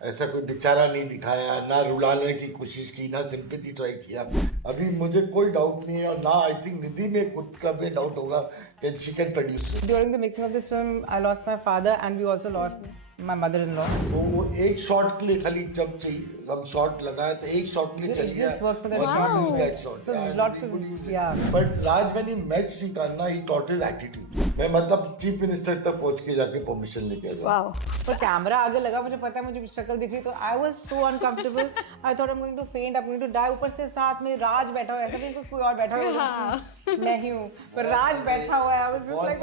ऐसा कोई बेचारा नहीं दिखाया, ना रुलाने की कोशिश की, ना सिंपैथी ट्राई किया। अभी मुझे कोई डाउट नहीं है और ना आई थिंक निधि में खुद का भी डाउट होगा कि she can produce. During the making of this film, I lost my father and we also lost my mother-in-law. तो वो एक शॉट के लिए खाली जब चाहिए हम शॉट लगाए तो एक शॉट के लिए चल It गया just worked for that और shot. use that shot. So Yeah, lots he of could use it. yeah. But Raj when he met Srikanth, he taught his attitude. मैं मतलब चीफ मिनिस्टर तक पहुंच के जाके परमिशन लेके आया। वाओ पर कैमरा आगे लगा, मुझे पता है, मुझे शक्ल दिख रही तो I was so uncomfortable. I thought I am going to faint, I am going to die. ऊपर से साथ में राज बैठा हुआ है, ऐसा नहीं कि कोई और बैठा हुआ है। हाँ। मैं ही हूँ, पर राज बैठा हुआ है। आई वाज जस्ट लाइक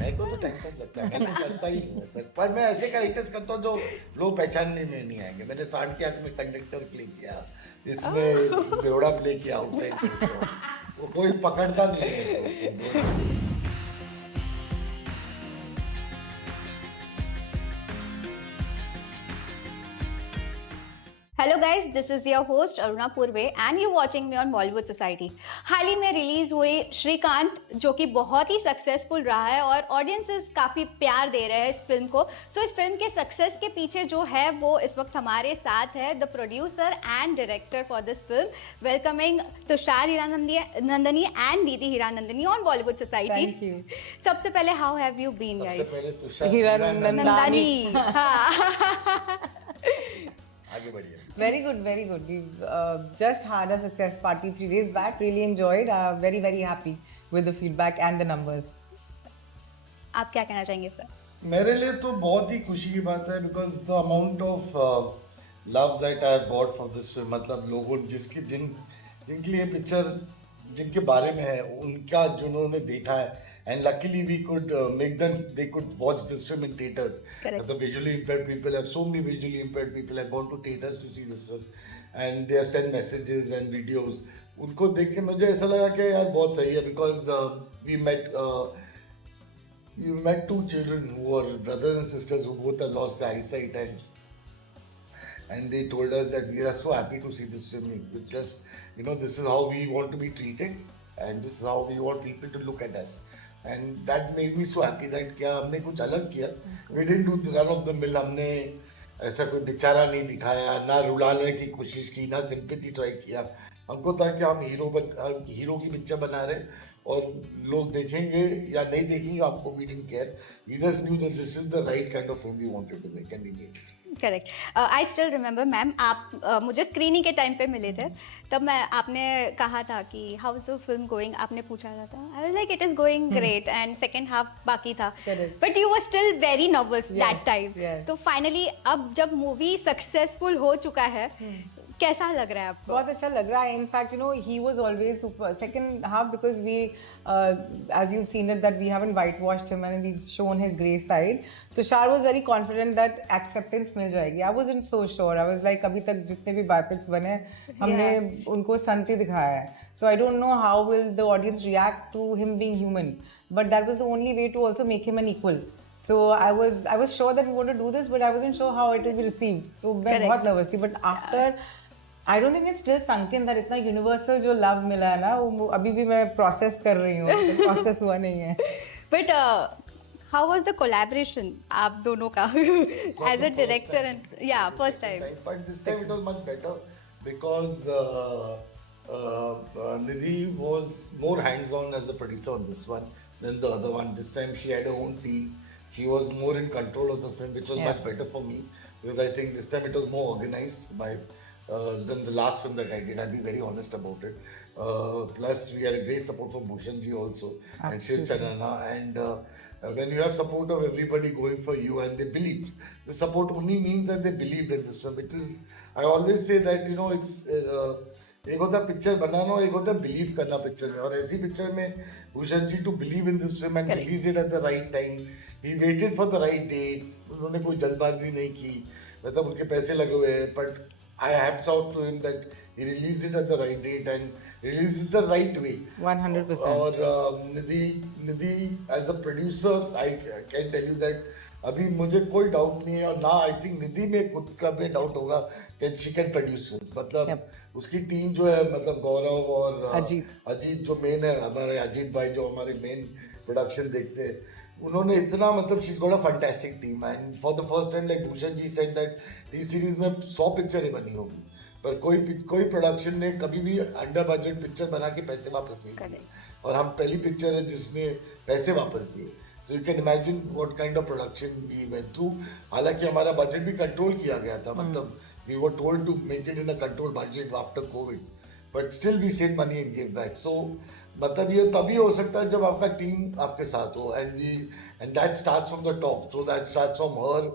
मेरे को तो टाइम पास लगता है, मैं तो करता ही हूँ ऐसा। पर मैं ऐसे कैरेक्टर्स करता हूँ जो लोग पहचानने में नहीं आएंगे। मैंने सांड के आंख में कंडक्टर प्ले किया, इसमें बेवड़ा प्ले किया, आउटसाइड वो कोई पकड़ता नहीं है। Hello guys, this is your host Aruna Purve and you watching me on Bollywood society. हाल ही में रिलीज हुई श्रीकांत, जो कि बहुत ही सक्सेसफुल रहा है और ऑडियंसेस काफ़ी प्यार दे रहे हैं इस फिल्म को। सो इस फिल्म के सक्सेस के पीछे जो है वो इस वक्त हमारे साथ है the producer and director for this film. Welcoming Tushar Hiranandani and Nidhi Hiranandani on Bollywood society. Thank you. सबसे पहले हाउ हैव यू बीन सबसे गाइस? पहले तुषार हीरानंदनी। हाँ। आगे बढ़िए। Very good, very good. We've just had a success party 3 days back. Really enjoyed. Very, very happy with the feedback and the numbers. आप क्या कहना चाहेंगे सर? मेरे लिए तो बहुत ही खुशी की बात है because the amount of love that I got for this film, मतलब लोगों जिनके लिए पिक्चर जिनके बारे में है उनका जिन्होंने देखा है and luckily we could make them they could watch this film in theatres. Correct. The visually impaired people have so many visually impaired people have gone to theaters to see this film and they have sent messages and videos. उनको देख के मुझे ऐसा लगा कि यार बहुत सही है because we met you met two children who are brothers and sisters who both have lost their eyesight and they told us that we are so happy to see this film. It just, you know, this is how we want to be treated and this is how we want people to look at us. And that made me so happy that क्या हमने कुछ अलग किया. We didn't do the run of the mill. हमने ऐसा कोई बेचारा नहीं दिखाया, ना रुलाने की कोशिश की, ना सिंपैथी ट्राई किया। हमको था कि हम हीरो की पिक्चर बना रहे और लोग देखेंगे या नहीं देखेंगे आपको, we didn't care. We just knew that this is the right kind of film we wanted to make and we made it. Correct. I still remember ma'am, आप मुझे स्क्रीनिंग के टाइम पे मिले थे, तब आपने कहा था कि how is the film going, आपने पूछा था आई was like it is going great and second half बाकी था, Correct. But you were still very nervous that time. yes. तो फाइनली अब जब मूवी सक्सेसफुल हो चुका है, कैसा लग रहा है आपको? बहुत अच्छा लग रहा है। In fact, you know, he was always super second half because we as you seen it that we haven't white washed him and we shown his grey side. Tushar was very confident that acceptance मिल जाएगी। I wasn't so sure. I was like अभी तक जितने भी biopics बने हमने उनको संति दिखाया है, so I don't know how will the audience react to him being human, but that was the only way to also make him an equal. So I was sure that we wanted to do this, but I wasn't sure how it will be received. तो मैं बहुत nervous थी, but after I don't think it's still sunk in that इतना universal जो love मिला है ना, वो अभी भी मैं process कर रही हूँ, process हुआ नहीं है। But how was the collaboration आप दोनों का as a director and first time? But this time it was much better because Nidhi was more hands-on as a producer on this one than the other one. This time she had her own team. She was more in control of the film, which was much better for me because I think this time it was more organized than the last film that I did. I'll be very honest about it. Plus, we had a great support from Bhushan ji also and Shiv Chanana. And when you have support of everybody going for you and they believed, the support only means that they believed in this film. It is, I always say that, you know, it's एक होता picture बनाना और एक होता believe करना picture में, और ऐसी picture में Bhushan ji to believe in this film and release it at the right time. He waited for the right date. उन्होंने कोई जल्दबाजी नहीं की, मतलब उनके पैसे लगे हुए हैं, but I have out to him that he released it at the right date and released it the right way. 100%. और निधि as a producer, I can tell you that अभी मुझे कोई डाउट नहीं है और ना आई थिंक निधि में खुद का भी डाउट होगा कि शी कैन प्रोड्यूस, मतलब उसकी टीम जो है, मतलब गौरव और अजीत जो मेन है, हमारे अजीत भाई जो हमारे मेन प्रोडक्शन देखते हैं, उन्होंने इतना मतलब she is got a fantastic team and for the first time like Bhushan ji said that इस सीरीज में 100 पिक्चरें बनी होगी पर कोई प्रोडक्शन ने कभी भी अंडर बजट पिक्चर बना के पैसे वापस नहीं किए और हम पहली पिक्चर है जिसने पैसे वापस दिए तो you can imagine what kind of production we went through हालांकि हमारा बजट भी कंट्रोल किया गया था मतलब we were told to make it in a control budget after Covid but still we save money and give back so मतलब ये तभी हो सकता है जब आपका टीम आपके साथ हो and that starts from the top so that starts from her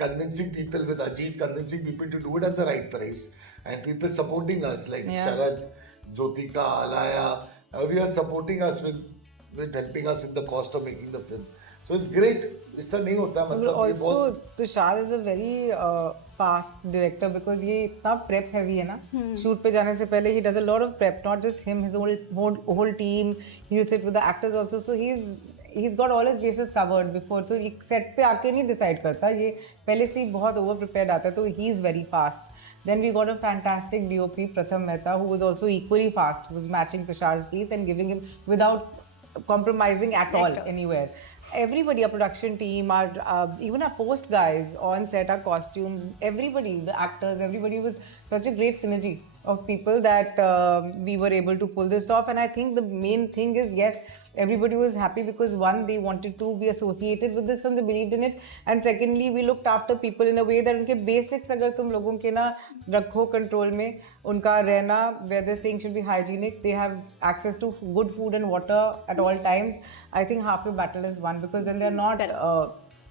convincing people with Ajit, convincing people to do it at the right price, and people supporting us like Sharad, Jyotika, Alaya, everyone supporting us with helping us in the cost of making the film. So it's great. इससे नहीं होता मतलब ये also बहुत Tushar is a very fast director because ये इतना prep heavy है ना shoot पे जाने से पहले he does a lot of prep not just him his whole team he'll sit with the actors also so he's got all his bases covered before so एक set पे आके नहीं decide करता ये पहले से ही बहुत over prepared आता है तो he is very fast then we got a fantastic DOP Pratham Mehta who was also equally fast who was matching Tushar's piece and giving him without compromising at all anywhere everybody, our production team, our even our post guys on set, our costumes, everybody, the actors, everybody was such a great synergy of people that we were able to pull this off. And I think the main thing is, yes, everybody was happy because one, they wanted to be associated with this and they believed in it. And secondly, we looked after people in a way that उनके basics अगर तुम लोगों के ना रखो control में, उनका रहना, where they're staying should be hygienic. They have access to good food and water at all times. I think half your battle is won because then they're not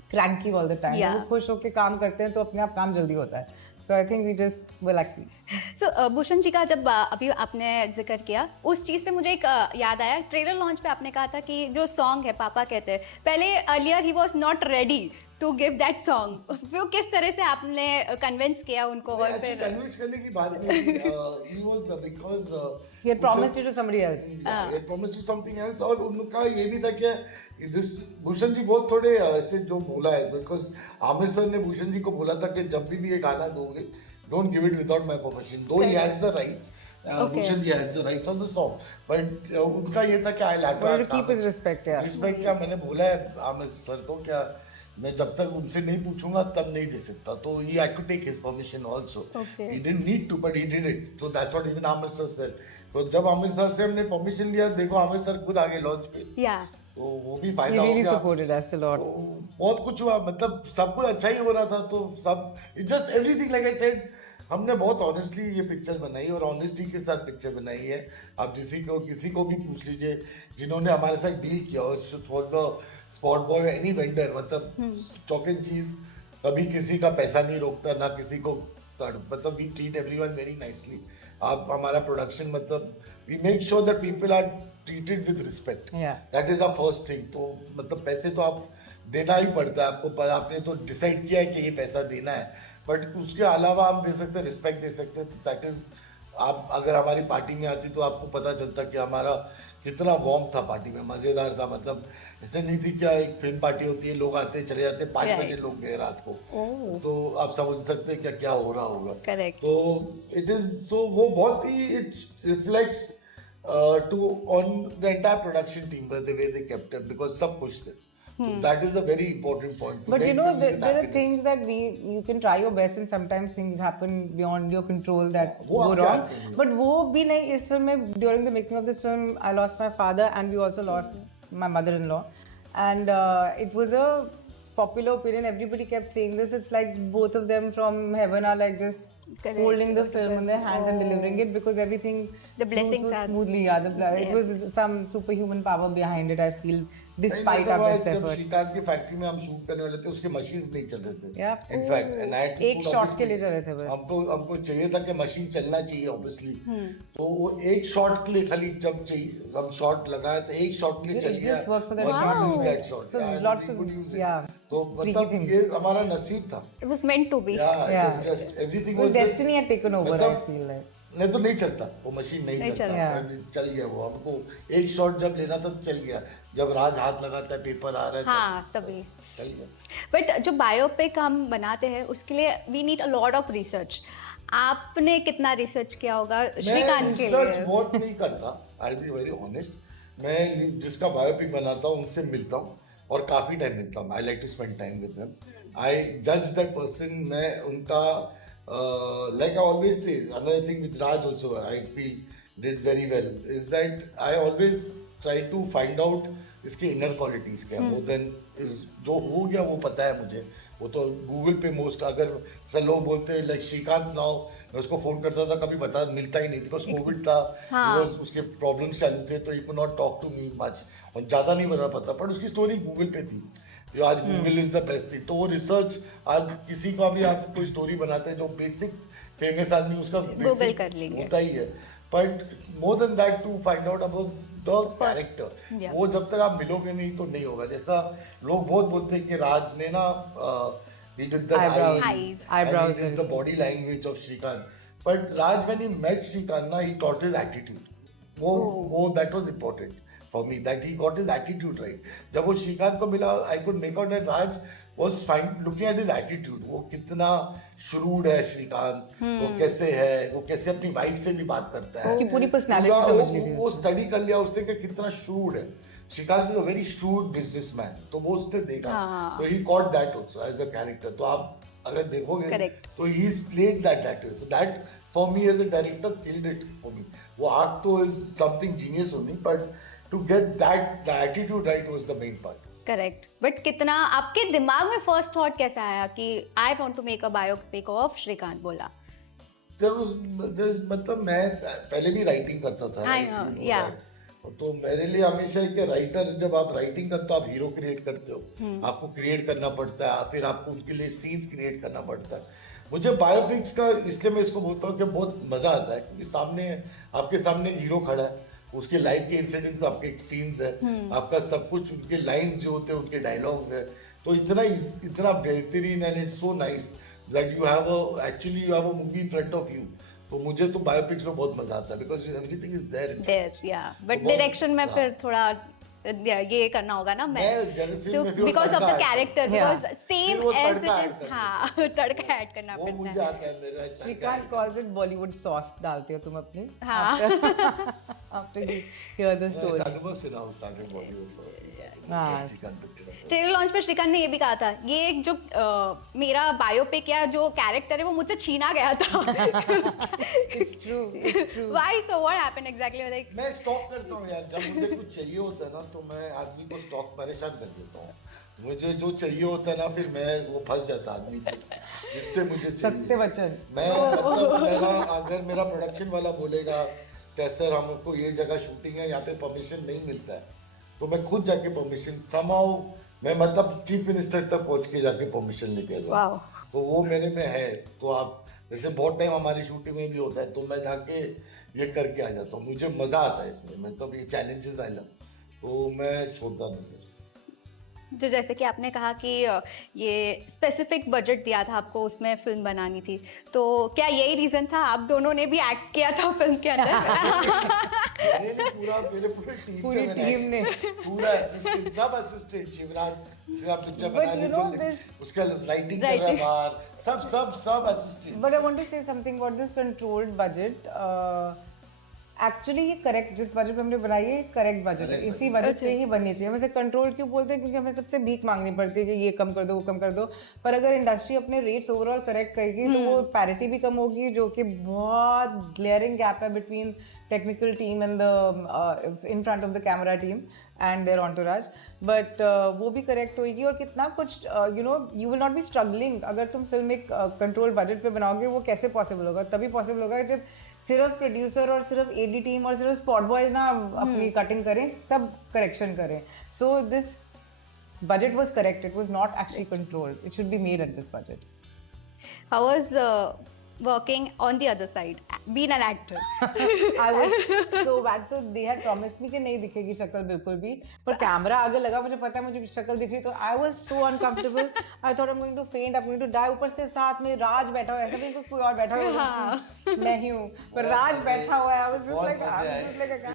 cranky all the time. Yeah. वो खुश होके काम करते हैं तो अपने आप काम जल्दी होता है. So I think we just were lucky. So Bhushan ji का जब अभी आपने जिक्र किया उस चीज़ से मुझे एक याद आया ट्रेलर लॉन्च पे आपने कहा था कि जो सॉन्ग है पापा कहते हैं पहले earlier he was not ready to give that song फिर किस तरह से आपने कन्विंस किया उनको और फिर कन्विंस करने की बात नहीं he was because He had promised it to somebody else. he had promised to something else और उनका ये भी था कि दिस भूषण जी बहुत थोड़े ऐसे जो बोला है बिकॉज़ आमिर सर ने भूषण जी को बोला था कि जब भी ये गाना दोगे don't give it without my permission दो he has the rights Bhushan ji has the rights on the song but उनका ये था कि I have Wanted to keep his respect, yeah. Respect क्या मैंने बोला है आमिर सर को क्या मैं जब तक उनसे नहीं पूछूंगा तब नहीं दे सकता तो he had to take his permission also he didn't need to but he did it so that's what even Aamir sir said तो जब आमिर सर से हमने परमिशन लिया देखो आमिर सर खुद आगे लॉन्च पे तो वो भी फायदा हो He really गया supported us a lot. तो बहुत कुछ हुआ मतलब सब कुछ अच्छा ही हो रहा था तो सब just everything like I said हमने बहुत ऑनेस्टली ये पिक्चर बनाई और ऑनेस्टी के साथ पिक्चर बनाई है आप किसी को भी पूछ लीजिए जिन्होंने हमारे साथ डील किया for the spot boy any vendor मतलब चॉक एंड चीज कभी किसी का पैसा नहीं रोकता ना किसी को मतलब we treat everyone very nicely आप हमारा प्रोडक्शन मतलब we make sure that people are treated with respect that is the first thing तो मतलब पैसे तो आप देना ही पड़ता है आपको आपने तो डिसाइड किया है कि ये पैसा देना है बट उसके अलावा हम दे सकते हैं रिस्पेक्ट दे सकते हैं तो दैट इज आप अगर हमारी पार्टी में आती तो आपको पता चलता कि हमारा कितना वार्म था पार्टी में मज़ेदार था मतलब ऐसे नहीं थी क्या एक फिल्म पार्टी होती है लोग आते चले जाते 5 बजे लोग गए रात को तो आप समझ सकते हैं क्या हो रहा होगा तो इट इज सो वो बहुत ही it reflects to on the entire production team the way they kept it because सब खुश थे that is a very important point but you know there are things that you can try your best and sometimes things happen beyond your control that go wrong but wo bhi nahi is film mein during the making of this film I lost my father and we also lost my mother-in-law and it was a popular opinion everybody kept saying this it's like both of them from heaven are like just holding the film in their hands and delivering it because everything the blessings so smoothly it was some superhuman power behind it I feel despite our best जब effort Shrikant की factory में हम shoot करने वाले थे उसके machines नहीं चल रहे थे इनफैक्ट एंड आई एक शॉट के लिए चल रहे थे बस हमको चाहिए था कि मशीन चलना चाहिए ऑब्वियसली तो वो एक शॉट के लिए खाली जब चाहिए हम शॉट लगाए तो एक शॉट के लिए चल गया तो मतलब ये हमारा नसीब था it was meant to be it was just everything was destiny had taken over I feel like नहीं तो नहीं चलता वो मशीन नहीं चलता चल गया वो हमको एक शॉट जब लेना था तो चल गया जब राज हाथ लगाता है पेपर आ रहा है तभी चल गया बट जो बायोपिक हम बनाते हैं उसके लिए we need a lot of research आपने कितना रिसर्च किया होगा श्रीकांत के लिए रिसर्च बहुत नहीं करता आई बी वेरी ऑनेस्ट मैं जिसका बायोपिक बनाता हूँ उनसे मिलता हूँ और काफ़ी टाइम मिलता हूँ. I like to spend time with them. I जज दैट पर्सन. मैं उनका like I always say, another thing which Raj also I feel did very well is that I always try to find out इसके inner qualities क्या है. More than जो हो गया वो पता है मुझे. वो तो गूगल पे मोस्ट अगर सर लोग बोलते हैं लाइक श्रीकांत नाउ, मैं उसको फोन करता था कभी बता मिलता ही नहीं बिकॉज कोविड था. बिकॉज उसके प्रॉब्लम्स चालू थे तो he could not talk to me much और ज़्यादा नहीं बता पाता. पर उसकी स्टोरी गूगल पे थी. जो आज Google is the best thing. तो वो रिसर्च आज किसी का भी आप कोई स्टोरी बनाते हैं जो बेसिक फेमस आदमी उसका गूगल कर लेंगे होता ही है. But more than that to find out about the character, वो जब तक आप मिलोगे नहीं तो नहीं होगा. जैसा लोग बहुत बोलते हैं कि राज ने ना he did the eyes and he did the body language of Shrikant. But Raj, when he met Shrikant, na, he got his attitude. वो that was important for me, that he got his attitude right. जब वो श्रीकांत को मिला, I could make out that Raj was fine looking at his attitude. वो कितना shrewd है श्रीकांत, वो कैसे है, वो कैसे अपनी वाइफ से भी बात करता है. उसकी पूरी personality समझ ली थी. वो स्टडी कर लिया उसने कि कितना shrewd है. Srikanth is a very shrewd businessman. तो वो उसने देखा. तो he caught that also as a character. तो आप अगर देखोगे तो he is played that actor. So that for me as a director killed it for me. वो आर्ट तो is something genius for me, but to get that the attitude right was the main part. Correct. But कितना आपके दिमाग में first thought कैसा आया कि I want to make a biopic of Srikanth बोला? मतलब मैं पहले भी राइटिंग करता था. तो मेरे लिए हमेशा कि राइटर, जब आप राइटिंग करते हो आप हीरो क्रिएट करते हो. आपको क्रिएट करना पड़ता है, फिर आपको उनके लिए सीन्स क्रिएट करना पड़ता है. मुझे बायोपिक्स का इसलिए मैं इसको बोलता हूँ कि बहुत मजा आता है क्योंकि सामने आपके सामने एक हीरो खड़ा है, उसके लाइफ के इंसिडेंट्स आपके सीन्स है, आपका सब कुछ, उनके लाइंस जो होते हैं, उनके डायलॉग्स है. तो इतना बेहतरीन and it's so nice that you have actually you have a movie in front of you. तो मुझे तो बायोपिक्स में बहुत मजा आता है because everything is there. Yeah but direction में फिर थोड़ा ये करना होगा ना, मैं because of the character, because same as it is. हाँ, तड़का ऐड करना वो पड़ता मुझे है. आता है. मेरा Shrikant calls it Bollywood sauce डालते हो तुम अपनी. हाँ. After you hear the story. अनुभव से ना started Bollywood sauce. हाँ. ट्रेलर लॉन्च पे श्रीकांत ने ये भी कहा था, ये एक जो मेरा बायोपिक या जो कैरेक्टर है वो मुझसे छीना गया था. It's true. It's true. Why? So what happened exactly? Like मैं स्टॉक करता हूँ यार. जब मुझे कुछ चाहिए होता है ना तो मैं आदमी को स्टॉक परेशान कर देता हूँ. मुझे जो चाहिए होता है ना फिर मैं वो फंस जाता आदमी जिससे मुझे चाहिए. सत्य वचन. मैं मतलब अगर मेरा प्रोडक्शन वाला बोलेगा कि सर हमको ये जगह शूटिंग है, यहाँ पे परमिशन नहीं मिलता है, तो मैं खुद जाके परमिशन समहाउ मैं मतलब चीफ मिनिस्टर तक पहुँच के जाके परमिशन लेके आता हूँ. तो वो मेरे में है. तो आप जैसे बहुत टाइम हमारी शूटिंग में भी होता है तो मैं जाके ये करके आ जाता हूँ. मुझे मज़ा आता है इसमें. मतलब ये चैलेंजेस आई लव, तो मैं छोड़ता नहीं. जो जैसे कि आपने कहा कि ये स्पेसिफिक बजट दिया था आपको उसमें फिल्म बनानी थी, तो क्या यही रीजन था? आप दोनों ने भी एक्ट किया था फिल्म के अंदर? पूरी टीम ने पूरा असिस्टेंट, सब असिस्टेंट, शिवराज पिक्चर बना रही थी, उसका राइटिंग कर रहा बाहर, सब assistant. But I want to say something about this controlled budget. Actually ये करेक्ट, जिस बजट पे हमने बनाई है करेक्ट बजट है. इसी बजट पे ही बननी चाहिए. हम इसे कंट्रोल क्यों बोलते हैं? क्योंकि हमें सबसे भीख मांगनी पड़ती है कि ये कम कर दो, वो कम कर दो. पर अगर इंडस्ट्री अपने रेट्स ओवरऑल करेक्ट करेगी तो वो पैरिटी भी कम होगी, जो कि बहुत ग्लेयरिंग गैप है between technical team and the in front of the camera team and their entourage. But वो भी करेक्ट होगी और कितना कुछ you know you will not be struggling. अगर तुम फिल्म एक कंट्रोल बजट पे बनाओगे वो कैसे पॉसिबल होगा? तभी पॉसिबल होगा जब सिर्फ प्रोड्यूसर और सिर्फ एडी टीम और सिर्फ स्पॉट बॉयज ना अपनी कटिंग करें, सब करेक्शन करें. So this budget was correct. It was not actually controlled. It should be made at this budget. How was working on the other side, being an actor? I was so bad. So they had promised me कि नहीं दिखेगी शक्ल बिल्कुल भी, पर camera आगे लगा, मुझे पता है मुझे शक्ल दिख रही, तो I was so uncomfortable. I thought I'm going to faint, I'm going to die. ऊपर से साथ में राज बैठा हुआ है, ऐसा नहीं कोई और बैठा हुआ है, मैं ही हूँ, पर राज बैठा हुआ है. I was just like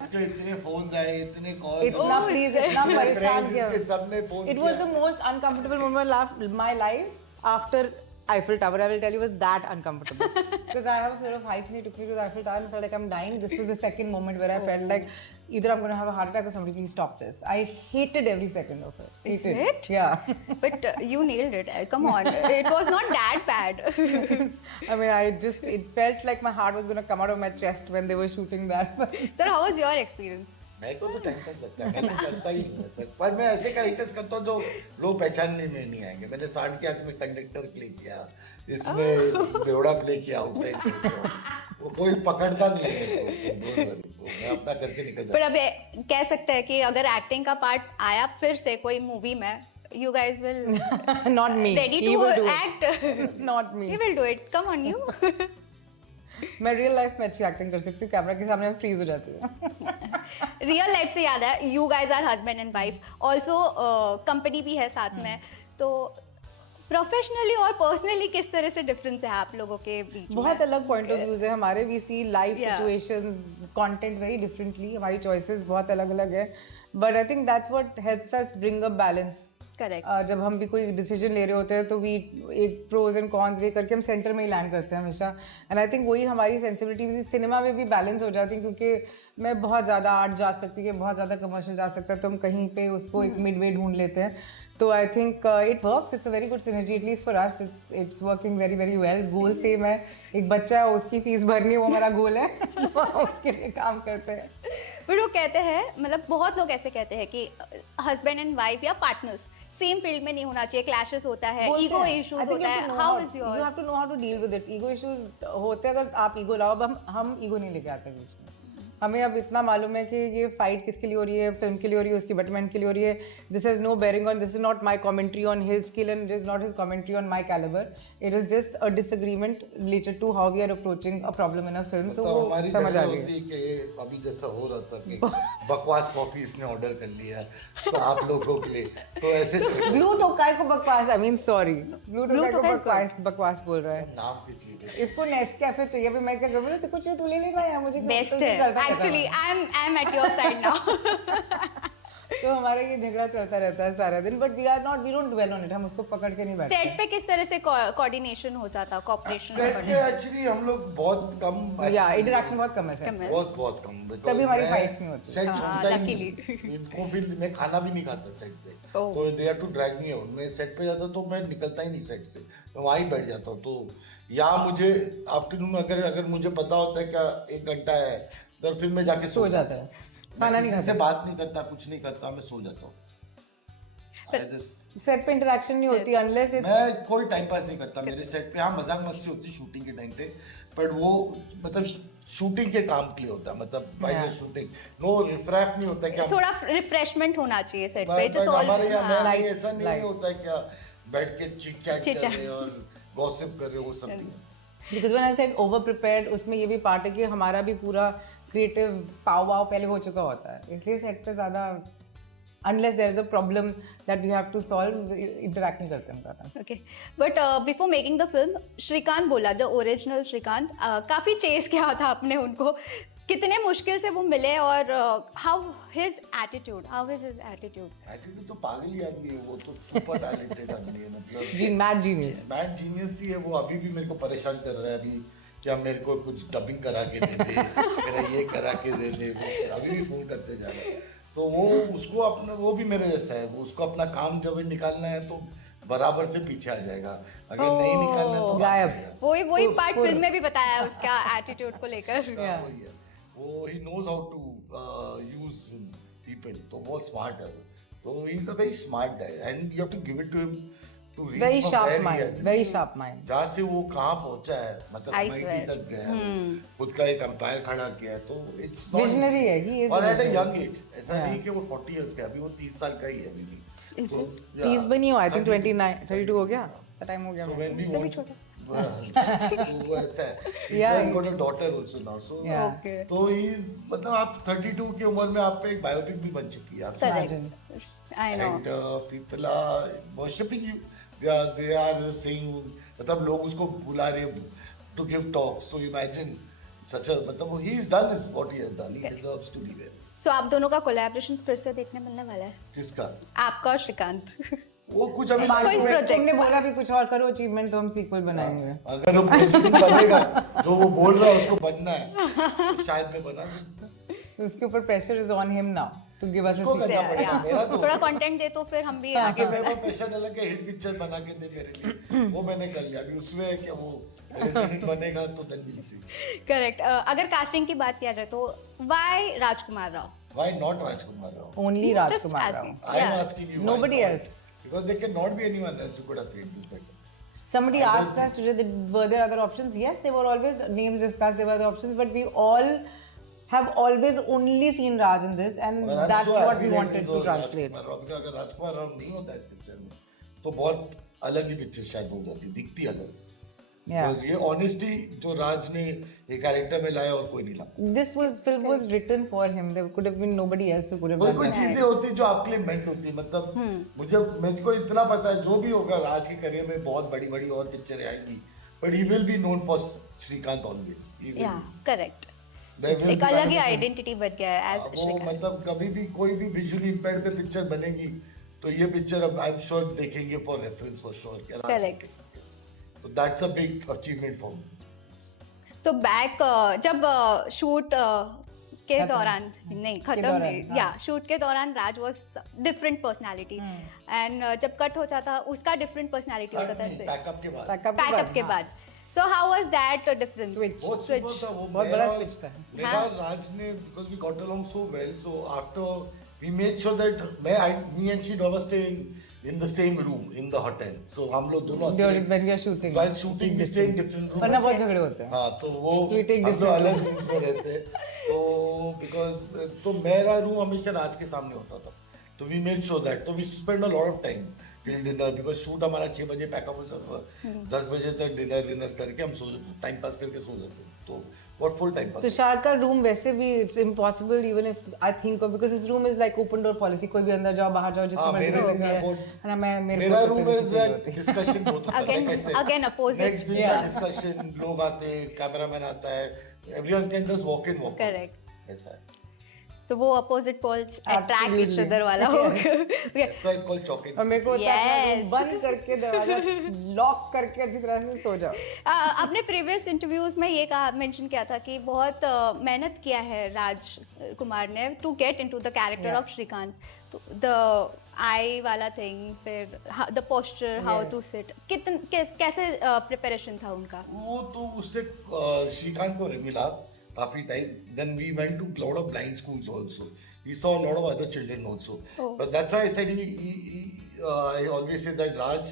इसके इतने फोन्स आए, इतने कॉल्स, इतना प्लीज, इतना परेशान किया. सबने phone. It was the most uncomfortable moment of my life after Eiffel Tower, I will tell you, was that uncomfortable. Because I have a fear of heights, and he took me to the Eiffel Tower and I felt like I'm dying. This was the second moment where I felt like either I'm going to have a heart attack or somebody please stop this. I hated every second of it. Is Hated. it? Yeah. But you nailed it. Come on, it was not that bad. I mean, it felt like my heart was going to come out of my chest when they were shooting that. Sir, how was your experience? मेरे को तो tension लगता है, मैं तो करता ही नहीं है सर, पर मैं ऐसे कैरेक्टर्स करता हूँ जो लोग पहचानने में नहीं आएंगे। मैंने सांड के आंख में कंडक्टर प्ले किया, इसमें बेवड़ा प्ले किया आउटसाइड, वो कोई पकड़ता नहीं है, तो मैं अपना करके निकल पर जाता अब कह सकते हैं कि अगर एक्टिंग का पार्ट आया फिर से कोई मूवी में, you guys will Not me. ready He will to do act. it. Not me. He will do it. Come on, you. मैं रियल लाइफ में अच्छी एक्टिंग कर सकती हूँ, कैमरा के सामने फ्रीज हो जाती हूँ। रियल लाइफ से याद है, you guys are husband and wife, also company भी है साथ में, तो प्रोफेशनली और पर्सनली किस तरह से डिफरेंस है आप लोगों के बीच में? बहुत अलग पॉइंट ऑफ व्यूज है हमारे। We see life Yeah. Situations, content very differently, हमारी चॉइसेस बहुत अलग अलग है, but I think that's what helps us bring a balance. Correct. जब हम भी कोई डिसीजन ले रहे होते हैं तो वी एक प्रोज एंड कॉन्स वे करके हम सेंटर में ही लैंड करते हैं हमेशा, एंड आई थिंक वही हमारी सेंसिबिलिटी सिनेमा में भी बैलेंस हो जाती है, क्योंकि मैं बहुत ज़्यादा आर्ट जा सकती हूँ, बहुत ज़्यादा कमर्शियल जा सकता है, तो हम कहीं पे उसको एक मिड वे ढूंढ लेते हैं। तो I think it works, it's a very good synergy, at least for us it's working very very well. Goal same है, एक बच्चा है उसकी फीस भरनी, वो मेरा गोल है, उसके लिए काम करते हैं। फिर वो कहते हैं, मतलब बहुत लोग ऐसे कहते हैं कि हस्बैंड एंड वाइफ या पार्टनर्स सेम फील्ड में नहीं होना चाहिए, क्लैशेस होता है, ईगो इश्यूज होता है, how is yours? You have to know how to deal with it. Ego issues होते हैं, अगर आप ईगो लाओ, अब हम ईगो नहीं लेके आते बीच में। हमें अब इतना मालूम है कि ये फाइट किसके लिए हो रही है, फिल्म के लिए हो रही है, उसकी बेटरमेंट के लिए हो रही है। This has no bearing on, this is not my commentary on his skill and it is not his commentary on my calibre, it is just a disagreement related to how we are approaching a problem in a film. So वो हमारी समझ आ झगड़ा गई। होती है कि ये अभी जैसा हो रहा था कि बकवास कॉफी इसने ऑर्डर कर लिया तो आप लोगों के लिए, तो ऐसे ब्लू टोकाई को बकवास, I mean sorry, blue Tokai को बकवास बोल रहा है। नाम की चीज है। इसको नेस्कैफे चाहिए, अभी मैं क्या करूँ, तो कुछ तू ले लेना यार, मुझे बेस्ट तो है चलता रहता actually, I am at your side now. तो हमारा ये झगड़ा चलता रहता है सारा दिन, but we don't dwell on it, हम उसको पकड़ के नहीं बैठते। सेट पे किस तरह से कोऑर्डिनेशन होता था, कोऑपरेशन? सेट पे एक्चुअली हम लोग बहुत कम, या इंटरेक्शन बहुत कम है सर, बहुत कम, तभी हमारी fights नहीं होती। सेट छोड़ता ही luckily. नहीं, इनको फिर मैं खाना भी नहीं खाता सेट पे, Oh. तो they have to drag me out. मैं सेट पे जाता तो मैं निकलता ही नहीं सेट से, मैं वहीं बैठ जाता हूँ। तो या मुझे आफ्टरनून अगर मुझे पता होता है क्या 1 घंटा है, तो फिर मैं जाके सो जाता है, खाना नहीं किसी से खाता। बात नहीं करता, कुछ नहीं करता, मैं सो जाता हूँ। सेट पे इंटरेक्शन नहीं होती अनलेस इट्स, मैं कोई टाइम पास नहीं करता मेरे सेट पे। हाँ, मजाक मस्ती होती शूटिंग के टाइम पे, बट वो मतलब शूटिंग के काम के लिए होता है, मतलब फाइनल शूटिंग, नो रिफ्रेश नहीं होता क्या। थोड़ा रिफ्रेशमेंट होना चाहिए सेट पे, But हमारे यहाँ हाँ, नहीं, ऐसा नहीं light. होता है क्या बैठ के चिट चैट कर Chit-chat. रहे हैं और गॉसिप कर रहे हो, वो सब नहीं। Because when I said over prepared, उसमें ये भी पार्ट है कि हमारा भी पूरा क्रिएटिव पाव वाव पहले हो चुका होता है, इसलिए सेट पे ज़्यादा unless there is a problem that we have to solve, interact नहीं करते हम ज़्यादा। Okay, but before making the film, Srikanth बोला, द ओरिजिनल श्रीकांत, काफ़ी चेस किया था आपने उनको, कितने मुश्किल से वो मिले, और हाउ हिज एटीट्यूड? एटीट्यूड तो पागल ही आदमी है, वो तो सुपर टैलेंटेड आदमी है, मतलब जी मैड जीनियस, मैड जीनियस ही है वो। अभी भी मेरे को परेशान कर रहा है अभी, क्या मेरे को कुछ डबिंग करा के दे दे, मेरा ये करा के दे दे, वो अभी भी फोन करते जा रहा है। तो वो उसको अपना, वो भी मेरे जैसा है, वो उसको अपना काम जब निकालना है तो बराबर से पीछे आ जाएगा, अगर नहीं निकालना है तो गायब। भाग जाएगा। वही पार्ट फिल्म में भी बताया है उसका एटीट्यूड को लेकर। Yeah. वही है, वो he knows how to use people, तो वो स्मार्ट है, तो he is a very smart guy and you have to give it to him to reach very from sharp where he mind, has very sharp mind. जहाँ से वो कहाँ पहुंचा है, मतलब I MIT swear. तक गया है, खुद का एक एम्पायर खड़ा किया है, तो इट्स Visionary है, he is और at a visionary. Young age, ऐसा नहीं कि वो 40 इयर्स का है, अभी वो 30 साल का ही है अभी भी। Is So, it? yeah, 30 भी नहीं हुआ, आई थिंक 32. 29 32 हो गया, टाइम हो गया So मेरा। when we इससे भी want, छोटा। तो वो ऐसा है, he Yeah. just got a daughter also now, so Yeah. Okay. तो he is, मतलब आप 32 की उम्र में आप पे एक बायोपिक भी बन चुकी है, आप Imagine. I know. and people are worshipping you, they are saying, मतलब लोग उसको बुला रहे to give talks, so imagine such a, मतलब he is done is what he has done, he deserves to be there. So आप दोनों का collaboration फिर से देखने मिलने वाला है, किसका? आपका और श्रीकांत? वो कुछ अभी कोई like- project। तुमने बोला भी कुछ और करो अचीवमेंट तो हम सीक्वल बनाएंगे. अगर वो प्रेसिडेंट बनेगा जो वो बोल रहा है उसको बनना है तो शायद मैं बना दूं. उसके ऊपर pressure is on him now to give us a उसको करना पड़ेगा. मेरा तो थोड़ा कंटेंट दे तो फिर हम भी आगे मैं वो प्रेशर डाला के हिट पिक्चर बना के दे मेरे लिए, वो मैंने कर लिया. अभी उसमें है कि वो प्रेसिडेंट बनेगा तो देन विल सी. करेक्ट. अगर कास्टिंग की बात किया जाए तो why Rajkumar Rao? Why not Rajkumar Rao? Only Just Rajkumar Rao. asking. I am Yeah. asking you. Nobody why not? else. Because there cannot be anyone else who could have played this better. Somebody asked us today that were there other options? Yes, there were always names discussed, there were other options, but we all have always only seen Raj in this, and Well, I'm that's so what happy we that wanted it to was translate. Rajkumar Rao, because अगर राजकुमार राव नहीं होता इस picture में तो बहुत अलग ही picture शायद हो जाती, दिखती अलग. Yeah. Because ये ऑनेस्टी जो राज ने ये कैरेक्टर में लाया और कोई नहीं लाया. This film was written for him. There could have been nobody else who could have कोई done कोई that. चीजें होती जो आपके लिए मेंट होती, मतलब मुझे मुझको इतना पता है जो भी होगा राज के करियर में बहुत बड़ी बड़ी और पिक्चरें आएंगी, but he will be known for Srikanth always. Yeah correct. एक अलग ही आइडेंटिटी बन गया है एज वो श्रीकांत. मतलब कभी भी कोई भी विजुअली इंपेयर्ड पे पिक्चर बनेगी तो ये पिक्चर अब आई एम श्योर देखेंगे for reference for sure. Correct. तो that's a big achievement for me. तो बैक जब शूट के दौरान नहीं खत्म दौरान, नहीं या शूट के दौरान राज वाज डिफरेंट पर्सनालिटी एंड जब कट होता था उसका डिफरेंट पर्सनालिटी होता था पैकअप के बाद पैकअप के बाद. So how was that difference? बहुत simple था वो. बहुत बड़ा switch था. मेरा राज ने because we got along so well, so after we made sure that me and she never staying in the same room in the hotel. So हम लोग दोनों When we are shooting. while shooting we stay in different rooms. वरना बहुत झगड़े होते हैं. हाँ तो वो Shooting हम लोग different अलग रूम्स में रहते हैं. तो because तो मेरा रूम हमेशा राज के सामने होता था. तो we made sure that. तो we spend a lot of time till dinner because shoot हमारा 6 बजे पैकअप हो जाता था. 10 बजे तक डिनर करके हम सो टाइम पास करके सो जाते थे. तो बहुत फुल टाइम पास. तुषार का रूम वैसे भी it's impossible even if I think because his room is like open door policy. कोई भी अंदर जाओ बाहर जाओ जितना हाँ, मर्जी मेरे रहो. room में बहुत- है ना मैं मेरे मेरा को रूम privacy इज चाहिए होती है. डिस्कशन बहुत होता है. Again- like I said. again opposite. Next दिन का Yeah. डिस्कशन, लोग आते हैं, कैमरामैन आता है, everyone can just walk in walk. Correct. ऐसा है. तो वो opposite poles attract each Absolutely. Other वाला हो गया. So I call chalking. और मेरे को होता है अपना room Yes. बंद करके दरवाजा लॉक करके अच्छी तरह से सो जाओ. आपने प्रीवियस इंटरव्यूज में ये कहा मेंशन किया था कि बहुत मेहनत किया है राज कुमार ने to get into the character Yeah. Of Srikanth. तो द आई वाला थिंग, फिर the posture, how Yes. To sit, कैसे प्रिपरेशन था उनका? वो तो उससे श्रीकांत को मिला काफी time. Then we went to lot of blind schools also. We saw a lot of other children also. Oh. But that's why I said I always say that Raj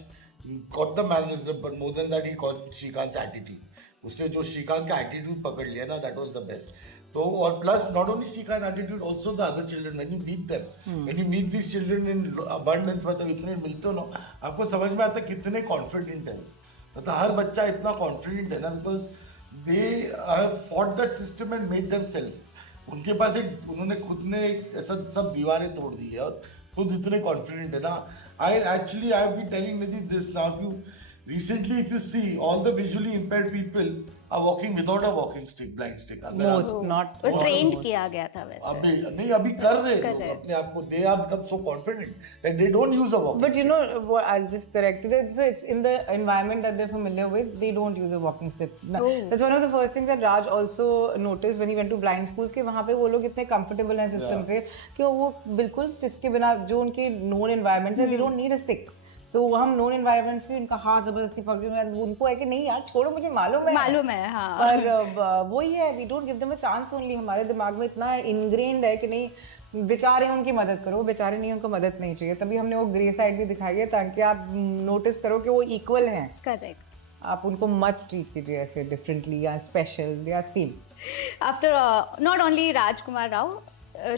got the mannerism, but more than that he got Shrikant's attitude. उसने जो श्रीकांत का attitude पकड़ लिया ना, that was the best. तो और plus not only Shrikant attitude, also the other children. When you meet them, when you meet these children in abundance, मतलब इतने मिलते हो ना, आपको समझ में आता है कितने कॉन्फिडेंट है. मतलब हर बच्चा इतना कॉन्फिडेंट है ना, because they have fought that system and made themselves. उनके पास एक उन्होंने खुद ने एक ऐसा सब दीवारें तोड़ दी है और खुद इतने कॉन्फिडेंट है ना. I have been telling Nidhi this now. You recently if you see all the visually impaired people are walking without a walking stick, blind stick. अगर आप- Most, not वो all. ट्रेंड किया गया था वैसे. अभी नहीं, अभी कर रहे कर लोग रहे। अपने आप को. they have become so confident that they don't use a walking But you know what? I'll just correct it. So it's in the environment that they're familiar with. They don't use a walking stick. Oh. That's one of the first things that Raj also noticed when he went to blind schools. कि वहाँ पे वो लोग इतने comfortable हैं system से कि वो बिल्कुल sticks के बिना जो उनके known environments हैं, they don't need a stick. So हम known environments भी उनका हाथ जबरदस्ती पकड़ रहे हैं. उनको है कि नहीं यार छोड़ो, मुझे मालूम है. हाँ. पर वही है, we don't give them a chance only. हमारे दिमाग में इतना ingrained है कि नहीं, बेचारे उनकी मदद करो, बेचारे नहीं, उनको मदद नहीं चाहिए. तभी हमने वो ग्रे साइड भी दिखाई है ताकि आप नोटिस करो कि वो इक्वल हैं. करेक्ट. आप उनको मत ट्रीट कीजिए ऐसे डिफरेंटली या स्पेशल या सेम. आफ्टर नॉट ओनली राजकुमार राव,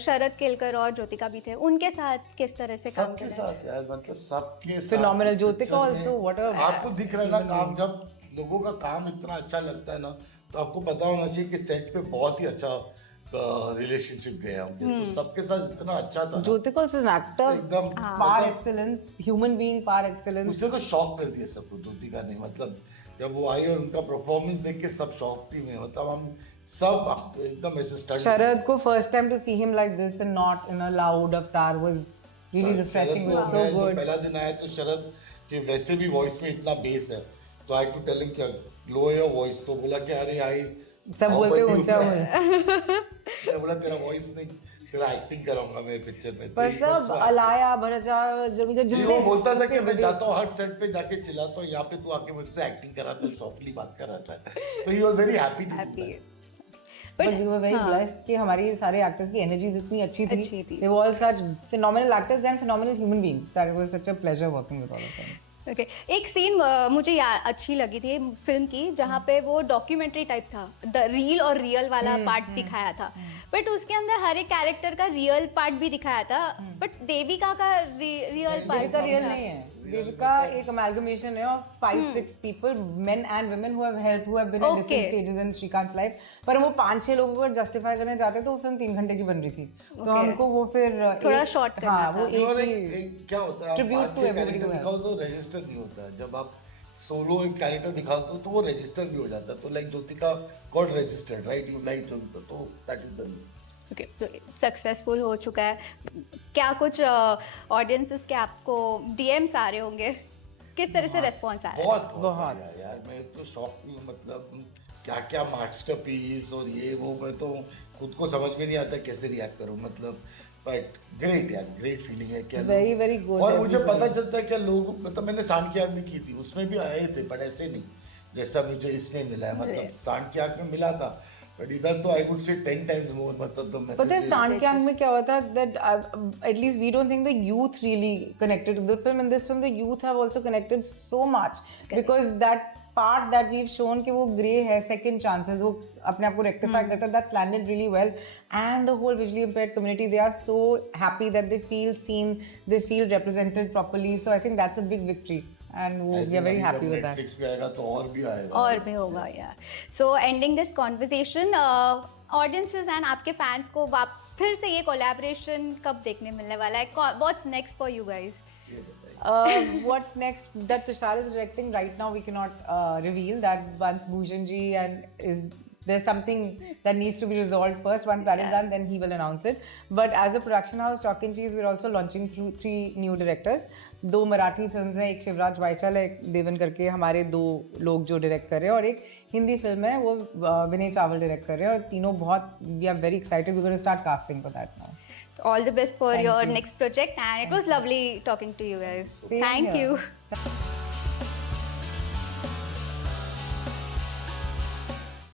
शरद केलकर और ज्योतिका भी थे. उनके साथ किस तरह से काम सबके करें? साथ यार, मतलब सबके साथ. Phenomenal. इस ज्योतिका picture also, में what a- आपको दिख रहा है ना काम, जब लोगों का काम इतना अच्छा लगता है ना, तो आपको पता होना चाहिए कि सेट पे बहुत ही अच्छा रिलेशनशिप गया हमने. तो सबके साथ इतना अच्छा था ना, ज्योतिका इज एन एक्टर एकदम पार मतलब excellence, human being par excellence. उससे तो शॉक कर दिया सबको ज्योतिका ने. मतलब जब वो आई और उनका परफॉर्मेंस देख के सब शॉक थी में. मतलब हम सब एकदम ऐसे स्टन. शरद को first time to see him like this and not in a loud avatar was really refreshing. It was so मैं good. पहला दिन आया तो शरद के वैसे भी वॉइस में इतना बेस है, तो आई टू टेल हिम क्या लो योर वॉइस, तो बोला कि अरे आई सब बोलते ऊंचा बोल। मैं बोला तेरा वॉइस नहीं, तेरा एक्टिंग कराऊंगा मैं पिक्चर में। पर सब अलाया भरजा जो मुझे जी, वो बोलता था कि मैं जाता हूँ हर सेट पे जाके चिल्लाता हूँ, यहाँ पे तू आके मुझसे एक्टिंग कराता है, सॉफ्टली बात कराता है, तो he was very happy to do that. But we were very blessed कि हमारी सारे actors की energies इतनी अच्छी थी. अच्छी थी. They were all such phenomenal actors and phenomenal human beings that it was such a pleasure working with all of them. Okay एक सीन मुझे अच्छी लगी थी फिल्म की, जहाँ पे वो डॉक्यूमेंट्री टाइप था, द रील और रियल वाला पार्ट दिखाया था, बट उसके अंदर हर एक कैरेक्टर का रियल पार्ट भी दिखाया था, बट देविका का रियल पार्ट देविका रियल नहीं है. देविका एक amalgamation है of 5-6 people, men and women who have helped, who have been in different stages in Shrikant's life. पर वो 5-6 लोगों को जस्टिफाई करने जाते तो वो फिल्म 3 घंटे की बन रही थी, तो हमको वो फिर थोड़ा शॉर्ट करना हाँ, था। वो और एक एक क्या होता है, आप tribute पांच to छह everybody कैरेक्टर who दिखाओ तो रजिस्टर नहीं होता है, जब आप सोलो एक कैरेक्टर दिखाते हो तो वो रजिस्टर भी हो जाता है, तो like Jyothika got registered right, you like Jyothika, तो that is the reason. Okay, तो सक्सेसफुल हो चुका है, क्या कुछ ऑडियंसेस के आपको डीएम्स आ रहे होंगे, किस तरह से रेस्पॉन्स आ रहा है? बहुत बढ़िया यार, मैं तो शॉक हूँ, मतलब क्या क्या मास्टरपीस और ये वो, मैं तो खुद को समझ में नहीं आता कैसे रिएक्ट करूँ, मतलब बट ग्रेट यार, ग्रेट फीलिंग है क्या Very, very good, और मुझे everybody. पता चलता है क्या लोग, मतलब मैंने सांड की आग में की थी, उसमें भी आए थे बट ऐसे नहीं जैसा मुझे इसमें मिला है, मतलब सांड की आग में मिला था बट इधर तो आई वुड से 10 times मोर, मतलब तो But then Sandkyang में क्या होता है that at least we don't think the youth really connected to the film. In this film, the youth have also connected so much because that part that we've shown कि वो grey है, second chances, वो अपने आप को rectify करता है, that's landed really well. And the whole visually impaired community, they are so happy that they feel seen, they feel represented properly. So I think that's a big victory. And we are very happy with that. Netflix पे आएगा तो और भी आएगा, और भी होगा यार। सो ending this conversation, audiences and आपके फैंस को फिर से ये कोलैबोरेशन कब देखने मिलने वाला है? What's next for you guys? What's next that Tushar is directing right now, we cannot reveal that. Once Bhushan ji there's something that needs to be resolved first. Once that is done, then he will announce it. But as a production house, Chalk and Cheese, we're also launching 3 new directors. 2 Marathi films हैं, एक शिवराज वाइचाल है, एक देवन करके हमारे 2 लोग जो direct कर रहे हैं, और एक हिंदी फिल्म है वो विनय चावल डायरेक्ट कर रहे हैं, और तीनों बहुत, we are very excited, we going to start casting for that now. So all the best for your next project, and it was lovely talking to you guys. Thank you.